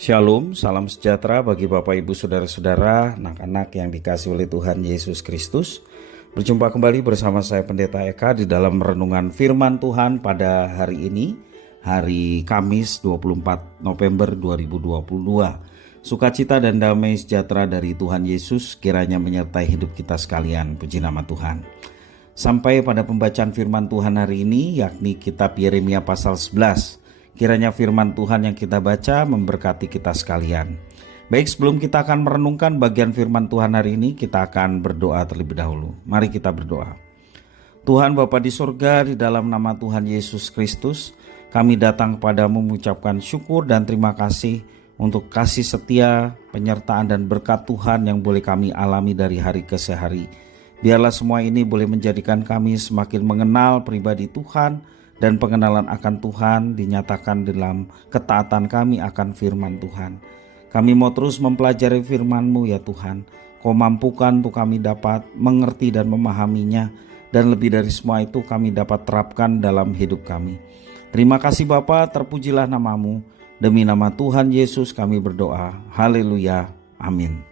Shalom, salam sejahtera bagi Bapak Ibu Saudara-saudara, anak-anak yang dikasihi oleh Tuhan Yesus Kristus. Berjumpa kembali bersama saya Pendeta Eka di dalam renungan firman Tuhan pada hari ini, hari Kamis 24 November 2022. Sukacita dan damai sejahtera dari Tuhan Yesus kiranya menyertai hidup kita sekalian. Puji nama Tuhan. Sampai pada pembacaan firman Tuhan hari ini, yakni kitab Yeremia pasal 11. Kiranya firman Tuhan yang kita baca memberkati kita sekalian. Baik, sebelum kita akan merenungkan bagian firman Tuhan hari ini, kita akan berdoa terlebih dahulu. Mari kita berdoa. Tuhan Bapa di surga, di dalam nama Tuhan Yesus Kristus, kami datang kepadamu mengucapkan syukur dan terima kasih untuk kasih setia, penyertaan dan berkat Tuhan yang boleh kami alami dari hari ke hari. Biarlah semua ini boleh menjadikan kami semakin mengenal pribadi Tuhan, dan pengenalan akan Tuhan dinyatakan dalam ketaatan kami akan firman Tuhan. Kami mau terus mempelajari firman-Mu ya Tuhan. Kau mampukan untuk kami dapat mengerti dan memahaminya, dan lebih dari semua itu kami dapat terapkan dalam hidup kami. Terima kasih Bapa, terpujilah nama-Mu. Demi nama Tuhan Yesus kami berdoa. Haleluya. Amin.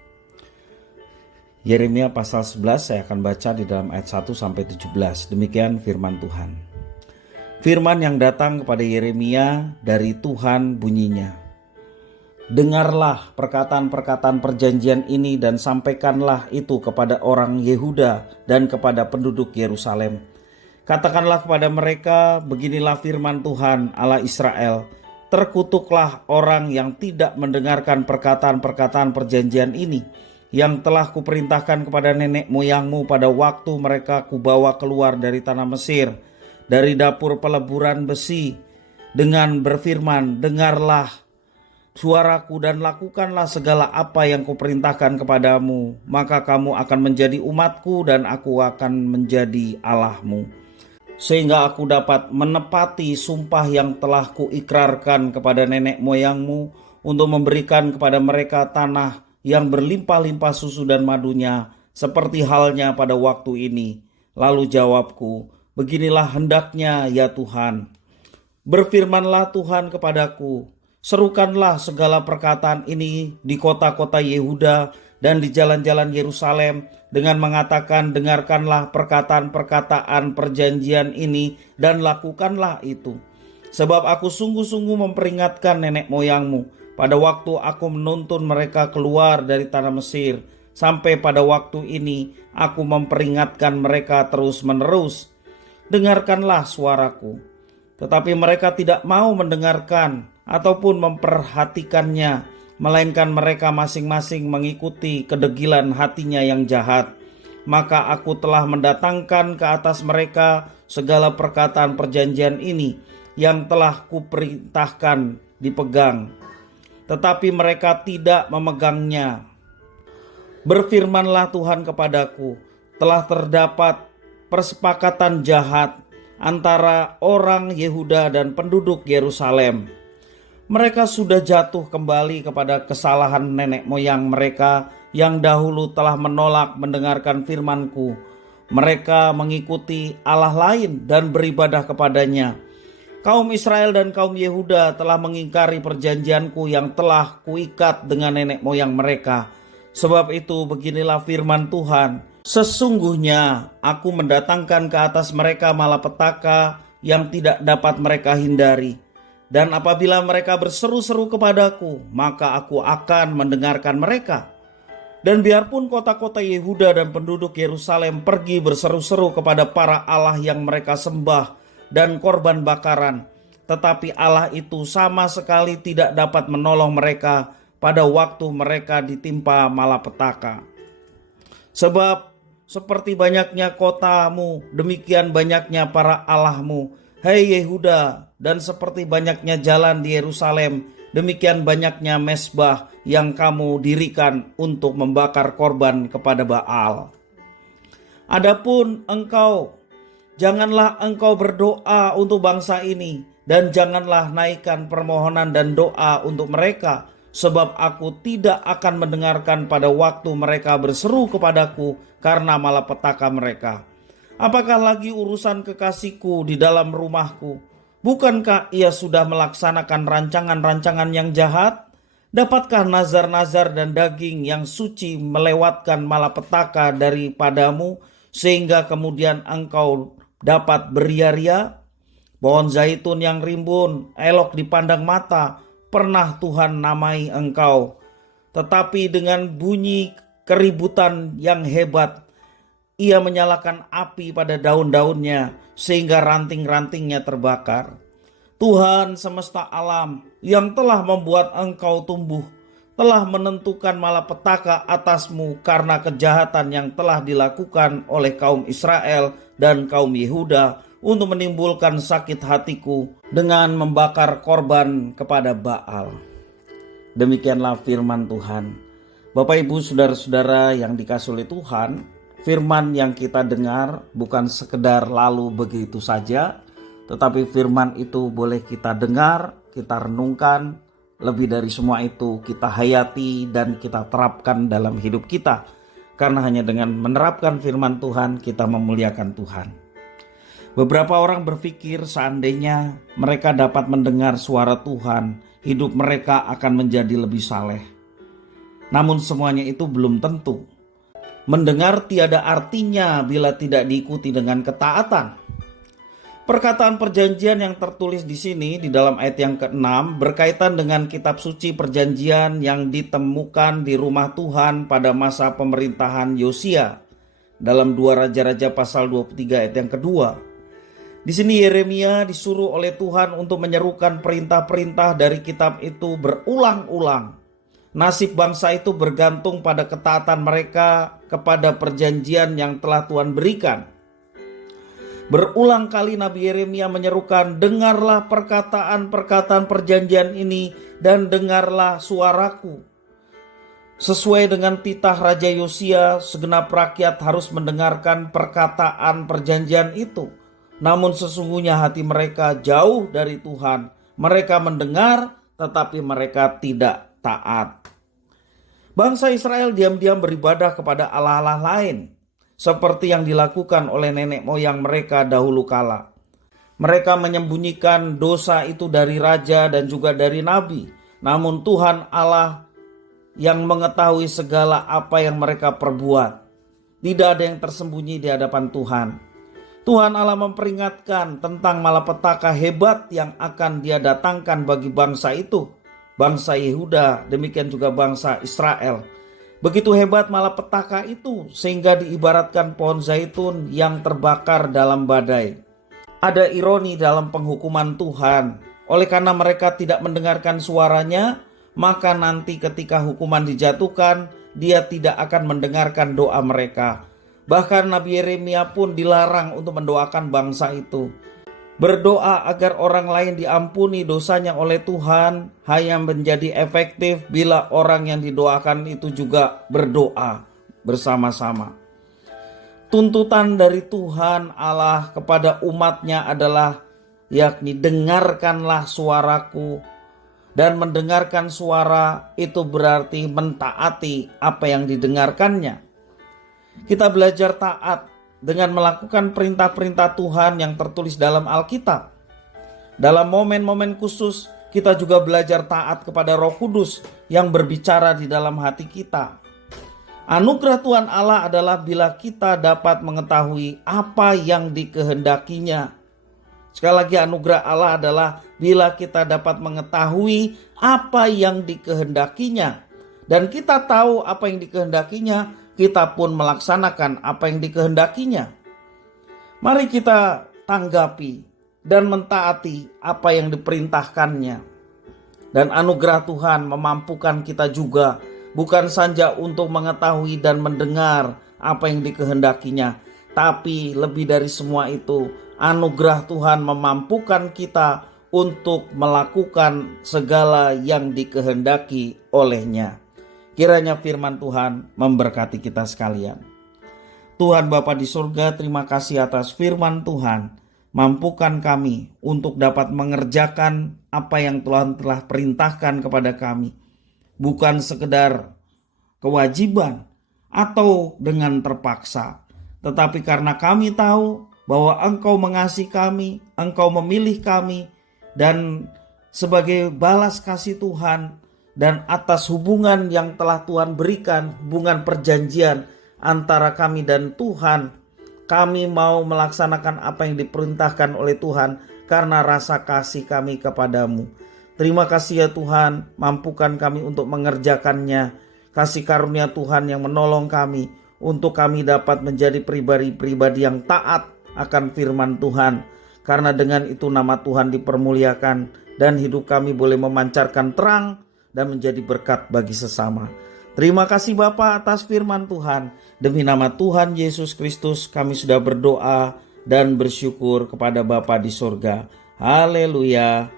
Yeremia pasal 11 saya akan baca di dalam ayat 1-17. Demikian firman Tuhan. Firman yang datang kepada Yeremia dari Tuhan bunyinya, dengarlah perkataan-perkataan perjanjian ini dan sampaikanlah itu kepada orang Yehuda dan kepada penduduk Yerusalem. Katakanlah kepada mereka, beginilah firman Tuhan Allah Israel, terkutuklah orang yang tidak mendengarkan perkataan-perkataan perjanjian ini, yang telah kuperintahkan kepada nenek moyangmu pada waktu mereka kubawa keluar dari tanah Mesir, dari dapur peleburan besi, dengan berfirman, dengarlah suaraku dan lakukanlah segala apa yang kuperintahkan kepadamu, maka kamu akan menjadi umatku dan aku akan menjadi Allahmu. Sehingga aku dapat menepati sumpah yang telah kuikrarkan kepada nenek moyangmu untuk memberikan kepada mereka tanah yang berlimpah-limpah susu dan madunya, seperti halnya pada waktu ini. Lalu jawabku, beginilah hendaknya ya Tuhan. Berfirmanlah Tuhan kepadaku, serukanlah segala perkataan ini di kota-kota Yehuda dan di jalan-jalan Yerusalem dengan mengatakan, dengarkanlah perkataan-perkataan perjanjian ini dan lakukanlah itu. Sebab aku sungguh-sungguh memperingatkan nenek moyangmu pada waktu aku menuntun mereka keluar dari tanah Mesir. Sampai pada waktu ini aku memperingatkan mereka terus-menerus. Dengarkanlah suaraku. Tetapi mereka tidak mau mendengarkan ataupun memperhatikannya, melainkan mereka masing-masing mengikuti kedegilan hatinya yang jahat. Maka aku telah mendatangkan ke atas mereka segala perkataan perjanjian ini yang telah kuperintahkan dipegang, tetapi mereka tidak memegangnya. Berfirmanlah Tuhan kepadaku, telah terdapat persepakatan jahat antara orang Yehuda dan penduduk Yerusalem. Mereka sudah jatuh kembali kepada kesalahan nenek moyang mereka yang dahulu telah menolak mendengarkan firman-Ku. Mereka mengikuti Allah lain dan beribadah kepadanya. Kaum Israel dan kaum Yehuda telah mengingkari perjanjian-Ku yang telah kuikat dengan nenek moyang mereka. Sebab itu beginilah firman Tuhan, sesungguhnya aku mendatangkan ke atas mereka malapetaka yang tidak dapat mereka hindari. Dan apabila mereka berseru-seru kepadaku, maka aku akan mendengarkan mereka. Dan biarpun kota-kota Yehuda dan penduduk Yerusalem pergi berseru-seru kepada para Allah yang mereka sembah dan korban bakaran, tetapi Allah itu sama sekali tidak dapat menolong mereka pada waktu mereka ditimpa malapetaka. Sebab seperti banyaknya kotamu, demikian banyaknya para allahmu, hai Yehuda, dan seperti banyaknya jalan di Yerusalem, demikian banyaknya mesbah yang kamu dirikan untuk membakar korban kepada Baal. Adapun engkau, janganlah engkau berdoa untuk bangsa ini, dan janganlah naikkan permohonan dan doa untuk mereka, sebab aku tidak akan mendengarkan pada waktu mereka berseru kepadaku karena malapetaka mereka. Apakah lagi urusan kekasihku di dalam rumahku? Bukankah ia sudah melaksanakan rancangan-rancangan yang jahat? Dapatkah nazar-nazar dan daging yang suci melewatkan malapetaka daripadamu, sehingga kemudian engkau dapat beria-ria? Pohon zaitun yang rimbun, elok dipandang mata, pernah Tuhan namai engkau. Tetapi dengan bunyi keributan yang hebat, Ia menyalakan api pada daun-daunnya, sehingga ranting-rantingnya terbakar. Tuhan semesta alam yang telah membuat engkau tumbuh, telah menentukan malapetaka atasmu karena kejahatan yang telah dilakukan oleh kaum Israel dan kaum Yehuda untuk menimbulkan sakit hatiku dengan membakar korban kepada Baal. Demikianlah firman Tuhan. Bapak Ibu saudara-saudara yang dikasihi oleh Tuhan, firman yang kita dengar bukan sekedar lalu begitu saja, tetapi firman itu boleh kita dengar, kita renungkan, lebih dari semua itu kita hayati dan kita terapkan dalam hidup kita. Karena hanya dengan menerapkan firman Tuhan kita memuliakan Tuhan. Beberapa orang berpikir seandainya mereka dapat mendengar suara Tuhan, hidup mereka akan menjadi lebih saleh. Namun semuanya itu belum tentu. Mendengar tiada artinya bila tidak diikuti dengan ketaatan. Perkataan perjanjian yang tertulis di sini di dalam ayat yang ke-6 berkaitan dengan kitab suci perjanjian yang ditemukan di rumah Tuhan pada masa pemerintahan Yosia dalam 2 Raja-Raja pasal 23 ayat yang kedua. Di sini Yeremia disuruh oleh Tuhan untuk menyerukan perintah-perintah dari kitab itu berulang-ulang. Nasib bangsa itu bergantung pada ketaatan mereka kepada perjanjian yang telah Tuhan berikan. Berulang kali Nabi Yeremia menyerukan, dengarlah perkataan-perkataan perjanjian ini dan dengarlah suaraku. Sesuai dengan titah Raja Yosia, segenap rakyat harus mendengarkan perkataan perjanjian itu. Namun sesungguhnya hati mereka jauh dari Tuhan. Mereka mendengar tetapi mereka tidak taat. Bangsa Israel diam-diam beribadah kepada allah-allah lain, seperti yang dilakukan oleh nenek moyang mereka dahulu kala. Mereka menyembunyikan dosa itu dari raja dan juga dari nabi. Namun Tuhan Allah yang mengetahui segala apa yang mereka perbuat. Tidak ada yang tersembunyi di hadapan Tuhan. Tuhan Allah memperingatkan tentang malapetaka hebat yang akan Dia datangkan bagi bangsa itu. Bangsa Yehuda, demikian juga bangsa Israel. Begitu hebat malapetaka itu sehingga diibaratkan pohon zaitun yang terbakar dalam badai. Ada ironi dalam penghukuman Tuhan. Oleh karena mereka tidak mendengarkan suaranya, maka nanti ketika hukuman dijatuhkan, Dia tidak akan mendengarkan doa mereka. Bahkan Nabi Yeremia pun dilarang untuk mendoakan bangsa itu. Berdoa agar orang lain diampuni dosanya oleh Tuhan hanya menjadi efektif bila orang yang didoakan itu juga berdoa bersama-sama. Tuntutan dari Tuhan Allah kepada umatnya adalah yakni dengarkanlah suaraku. Dan mendengarkan suara itu berarti mentaati apa yang didengarkannya. Kita belajar taat dengan melakukan perintah-perintah Tuhan yang tertulis dalam Alkitab. Dalam momen-momen khusus, kita juga belajar taat kepada Roh Kudus yang berbicara di dalam hati kita. Anugerah Tuhan Allah adalah bila kita dapat mengetahui apa yang dikehendakinya. Sekali lagi, anugerah Allah adalah bila kita dapat mengetahui apa yang dikehendakinya. Dan kita tahu apa yang dikehendakinya, kita pun melaksanakan apa yang dikehendakinya. Mari kita tanggapi dan mentaati apa yang diperintahkannya. Dan anugerah Tuhan memampukan kita juga, bukan saja untuk mengetahui dan mendengar apa yang dikehendakinya, tapi lebih dari semua itu, anugerah Tuhan memampukan kita untuk melakukan segala yang dikehendaki olehnya. Kiranya firman Tuhan memberkati kita sekalian. Tuhan Bapa di surga, terima kasih atas firman Tuhan. Mampukan kami untuk dapat mengerjakan apa yang Tuhan telah perintahkan kepada kami. Bukan sekedar kewajiban atau dengan terpaksa. Tetapi karena kami tahu bahwa Engkau mengasihi kami, Engkau memilih kami. Dan sebagai balas kasih Tuhan, dan atas hubungan yang telah Tuhan berikan, hubungan perjanjian antara kami dan Tuhan. Kami mau melaksanakan apa yang diperintahkan oleh Tuhan karena rasa kasih kami kepadamu. Terima kasih ya Tuhan, mampukan kami untuk mengerjakannya. Kasih karunia Tuhan yang menolong kami untuk kami dapat menjadi pribadi-pribadi yang taat akan firman Tuhan. Karena dengan itu nama Tuhan dipermuliakan dan hidup kami boleh memancarkan terang dan menjadi berkat bagi sesama. Terima kasih Bapa atas firman Tuhan. Demi nama Tuhan Yesus Kristus kami sudah berdoa dan bersyukur kepada Bapa di sorga. Haleluya.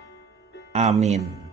Amin.